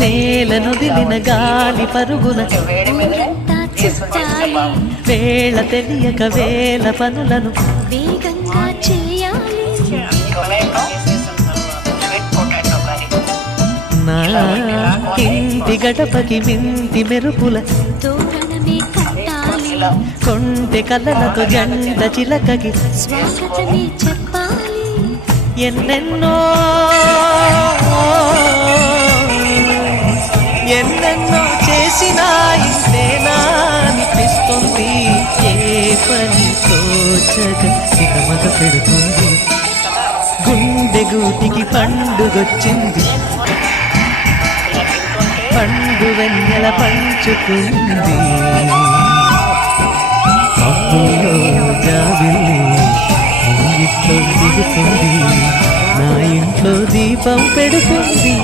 నేలనుదిలిన గాలి పరుగున వేళ తెలియక వేల పనులను వేగంగా చేయాలి. నా ఇంటి గడపకి మింటి మెరుపుల తోరణమే కట్టాలి. కొంటె కళ్ళలతో జంట చిలకకి స్వాగతమే చెప్పాలి. ఎన్నెన్నో ఎన్నెన్నో చేసినా ఇంతేనా అనిపిస్తుంది. ఏ పని తోచక సిగమగ పెడుతుంది. గుండె గూటికి పండుగొచ్చింది. పండు వెన్నెల పంచుకుంది. అప్పులో జాబిల్లి ఇంట్లో దిగుతుంది. నా ఇంట్లో దీపం పెడుతుంది.